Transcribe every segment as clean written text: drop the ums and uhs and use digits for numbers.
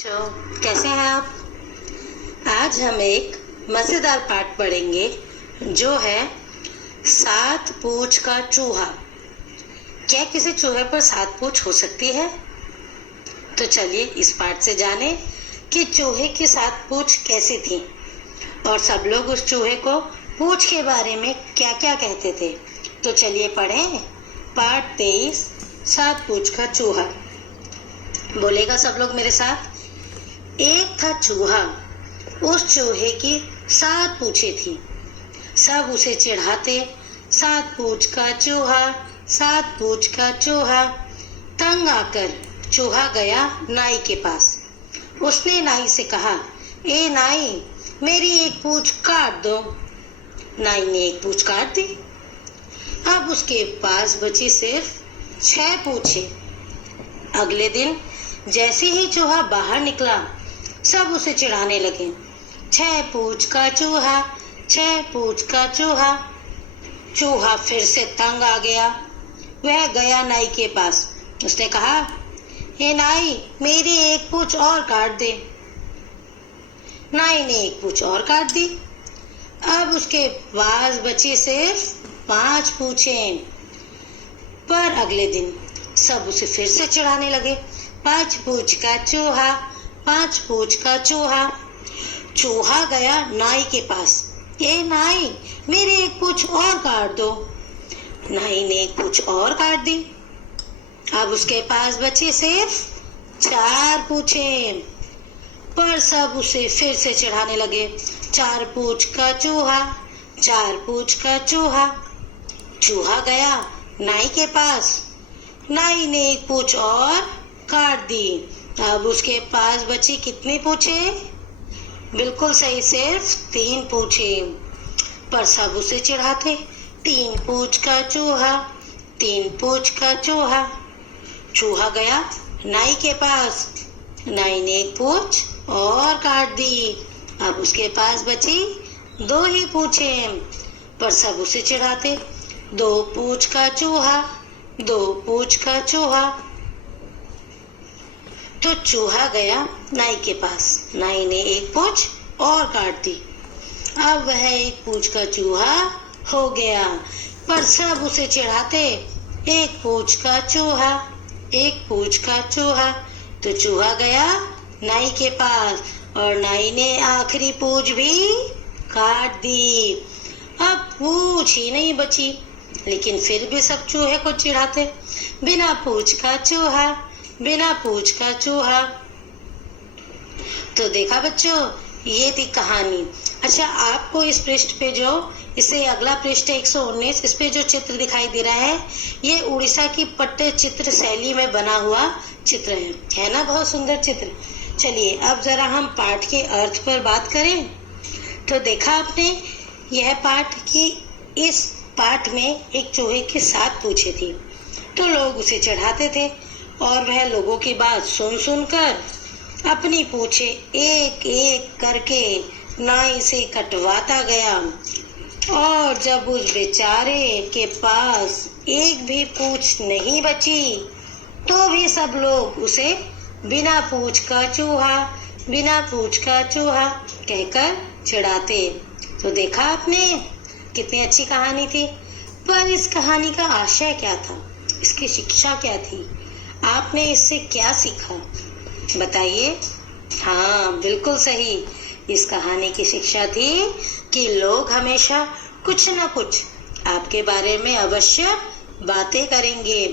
तो कैसे हैं आप? आज हम एक मजेदार पाठ पढ़ेंगे जो है 7 पूंछ का चूहा। क्या किसी चूहे पर 7 पूंछ हो सकती है? तो चलिए इस पाठ से जाने कि चूहे की 7 पूंछ कैसी थी और सब लोग उस चूहे को पूंछ के बारे में क्या क्या कहते थे। तो चलिए पढ़ें पाठ 23 7 पूंछ का चूहा। बोलेगा सब लोग मेरे साथ। एक था चूहा, उस चूहे की 7 पूंछें थी। सब उसे चिढ़ाते, 7 पूंछ का चूहा, 7 पूंछ का चूहा। तंग आकर चूहा गया नाई के पास। उसने नाई से कहा, ए नाई, मेरी एक पूंछ काट दो। नाई ने एक पूंछ काट दी। अब उसके पास बची सिर्फ 6 पूंछें। अगले दिन जैसे ही चूहा बाहर निकला, सब उसे चिढ़ाने लगे, 6 पूंछ का चूहा, 6 पूंछ का चूहा। चूहा फिर से तंग आ गया। वह गया नाई के पास। उसने कहा, हे नाई, मेरी एक पूंछ और काट दे। नाई ने एक पूंछ और काट दी। अब उसके पास बची सिर्फ 5 पूंछें। पर अगले दिन सब उसे फिर से चिढ़ाने लगे, 5 पूंछ का चूहा, 5 पूंछ का चूहा। चूहा गया नाई के पास। ए नाई, मेरी एक पूंछ और काट दो। नाई ने एक पूंछ और काट दी। अब उसके पास बची सिर्फ 4 पूंछें। पर सब उसे फिर से चिढ़ाने लगे, 4 पूंछ का चूहा, 4 पूंछ का चूहा। चूहा गया नाई के पास। नाई ने एक पूंछ और काट दी। अब उसके पास बची कितनी पूंछें? बिल्कुल सही, सिर्फ 3 पूंछें। पर सब उसे चिढ़ाते, 3 पूंछ का चूहा, 3 पूंछ का चूहा। चूहा गया नाई के पास। नाई ने एक पूंछ और काट दी। अब उसके पास बची 2 ही पूंछें। पर सब उसे चिढ़ाते, 2 पूंछ का चूहा, 2 पूंछ का चूहा। तो चूहा गया नाई के पास। नाई ने एक पूंछ और काट दी। अब वह 1 पूंछ का चूहा हो गया। पर सब उसे चिढ़ाते, 1 पूंछ का चूहा, 1 पूंछ का चूहा। तो चूहा गया नाई के पास और नाई ने आखिरी पूंछ भी काट दी। अब पूंछ ही नहीं बची, लेकिन फिर भी सब चूहे को चिढ़ाते, बिना पूंछ का चूहा, बिना पूंछ का चूहा। तो देखा बच्चों, ये थी कहानी। अच्छा, आपको इस पृष्ठ पे जो इसे अगला पृष्ठ है 119, इस पे जो चित्र दिखाई दे रहा है, ये उड़ीसा की पट्ट चित्र शैली में बना हुआ चित्र है ना? बहुत सुंदर चित्र। चलिए अब जरा हम पाठ के अर्थ पर बात करें। तो देखा आपने यह पाठ कि इस पाठ में एक चूहे की 7 पूंछें थी। तो लोग उसे चढ़ाते थे और वह लोगों की बात सुन सुनकर अपनी पूंछें एक एक करके नाई से कटवाता गया। और जब उस बेचारे के पास एक भी पूंछ नहीं बची, तो भी सब लोग उसे बिना पूंछ का चूहा, बिना पूंछ का चूहा कहकर चिढ़ाते। तो देखा आपने कितनी अच्छी कहानी थी। पर इस कहानी का आशय क्या था? इसकी शिक्षा क्या थी? आपने इससे क्या सीखा? बताइए। हाँ, बिल्कुल सही। इस कहानी की शिक्षा थी कि लोग हमेशा कुछ न कुछ आपके बारे में अवश्य बातें करेंगे।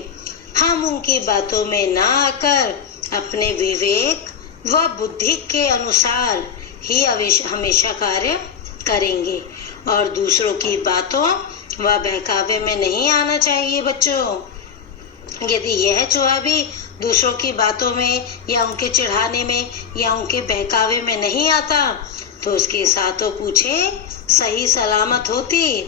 हम उनकी बातों में ना आकर अपने विवेक व बुद्धि के अनुसार ही हमेशा कार्य करेंगे और दूसरों की बातों व बहकावे में नहीं आना चाहिए बच्चों। यदि यह चूहा भी दूसरों की बातों में या उनके चिढ़ाने में या उनके बहकावे में नहीं आता, तो उसके 7 पूंछें सही सलामत होती।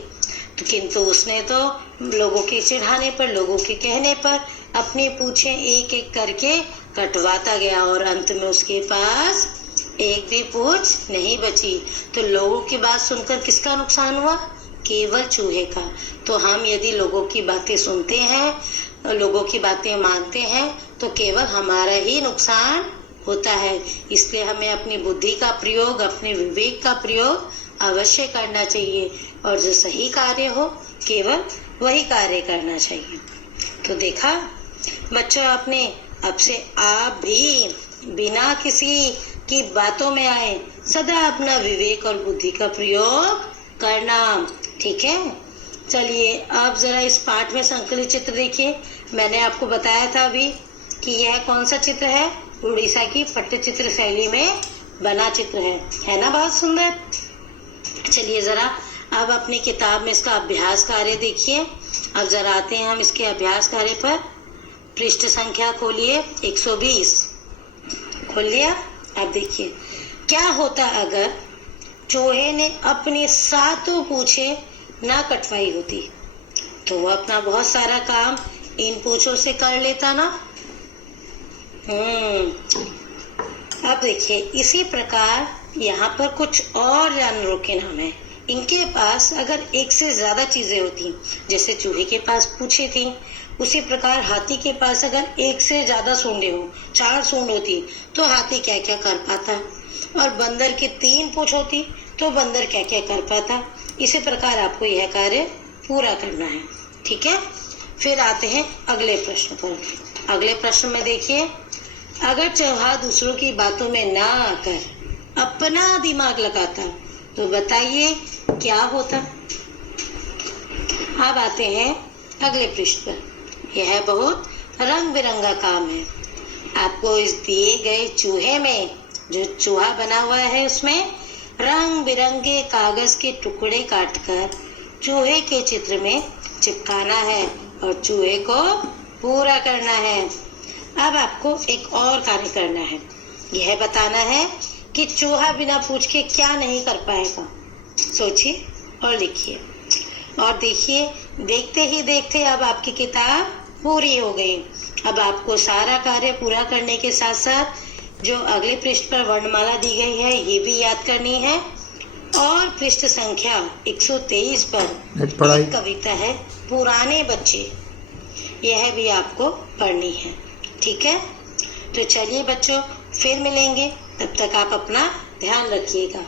किंतु उसने तो लोगों के चिढ़ाने पर, लोगों के कहने पर अपनी पूंछें एक एक करके कटवाता गया और अंत में उसके पास एक भी पूंछ नहीं बची। तो लोगों की बात सुनकर किसका नुकसान हुआ? केवल चूहे का। तो हम यदि लोगों की बातें सुनते हैं, लोगों की बातें मानते हैं, तो केवल हमारा ही नुकसान होता है। इसलिए हमें अपनी बुद्धि का प्रयोग, अपने विवेक का प्रयोग अवश्य करना चाहिए और जो सही कार्य हो केवल वही कार्य करना चाहिए। तो देखा बच्चों आपने, अब से आप भी बिना किसी की बातों में आए सदा अपना विवेक और बुद्धि का प्रयोग करना, ठीक है। चलिए अब जरा इस पाठ में संकलित चित्र देखिए। मैंने आपको बताया था अभी कि यह कौन सा चित्र है, उड़ीसा की पट्टचित्र शैली में बना चित्र है ना, बहुत सुंदर। चलिए जरा अब अपनी किताब में इसका अभ्यास कार्य देखिए। अब जरा आते हैं हम इसके अभ्यास कार्य पर। पृष्ठ संख्या खोलिए 120, खोल लिया। अब देखिए क्या होता अगर चूहे ने अपनी 7 पूंछे ना कटवाई होती, तो वो अपना बहुत सारा काम इन पूंछों से कर लेता ना। अब देखिए इसी प्रकार यहाँ पर कुछ और जानवरों के नाम है। इनके पास अगर एक से ज्यादा चीजें होती, जैसे चूहे के पास पूंछें थी, उसी प्रकार हाथी के पास अगर एक से ज्यादा सूंडें हो, 4 सूंड होती, तो हाथी क्या क्या कर पाता, और बंदर की 3 पूंछ होती तो बंदर क्या क्या कर पाता। इसी प्रकार आपको यह कार्य पूरा करना है, ठीक है। फिर आते हैं अगले प्रश्न पर। अगले प्रश्न में देखिए, अगर चूहा दूसरों की बातों में ना आकर अपना दिमाग लगाता तो बताइए क्या होता। अब आते हैं अगले पृष्ठ पर। यह बहुत रंग बिरंगा काम है। आपको इस दिए गए चूहे में, जो चूहा बना हुआ है उसमें रंग बिरंगे कागज के टुकड़े काटकर चूहे के चित्र में चिपकाना है और चूहे को पूरा करना है। अब आपको एक और कार्य करना है, यह बताना है कि चूहा बिना पूछ के क्या नहीं कर पाएगा। सोचिए और लिखिए और देखिए, देखते ही देखते अब आपकी किताब पूरी हो गई। अब आपको सारा कार्य पूरा करने के साथ साथ जो अगले पृष्ठ पर वर्णमाला दी गई है ये भी याद करनी है, और पृष्ठ संख्या 123 पर एक कविता है पुराने बच्चे, यह भी आपको पढ़नी है, ठीक है। तो चलिए बच्चों फिर मिलेंगे, तब तक आप अपना ध्यान रखिएगा।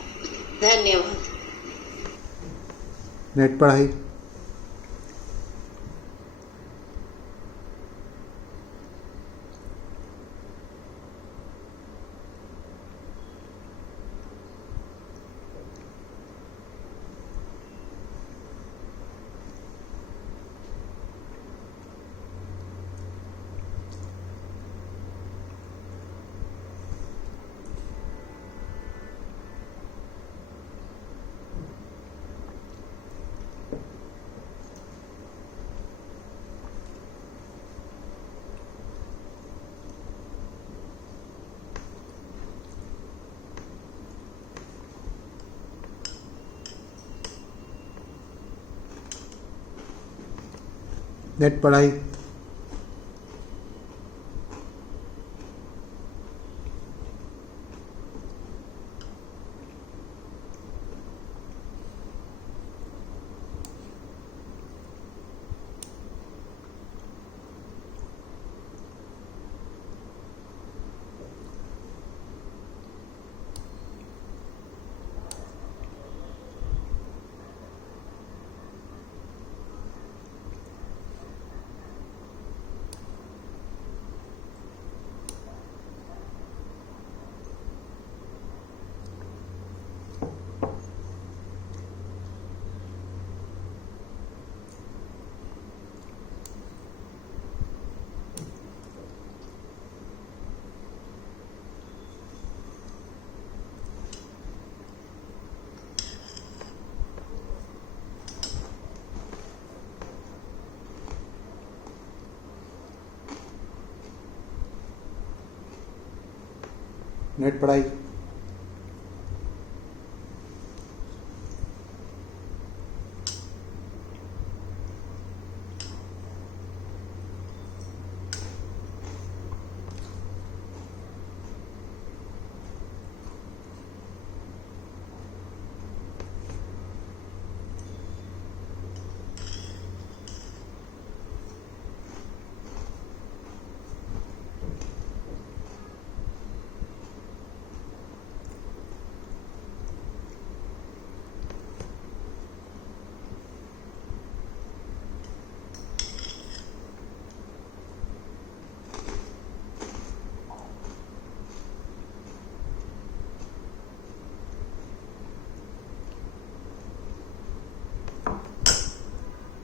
धन्यवाद। नेट पढ़ाई। नेट पढ़ाई। नेट पढ़ाई।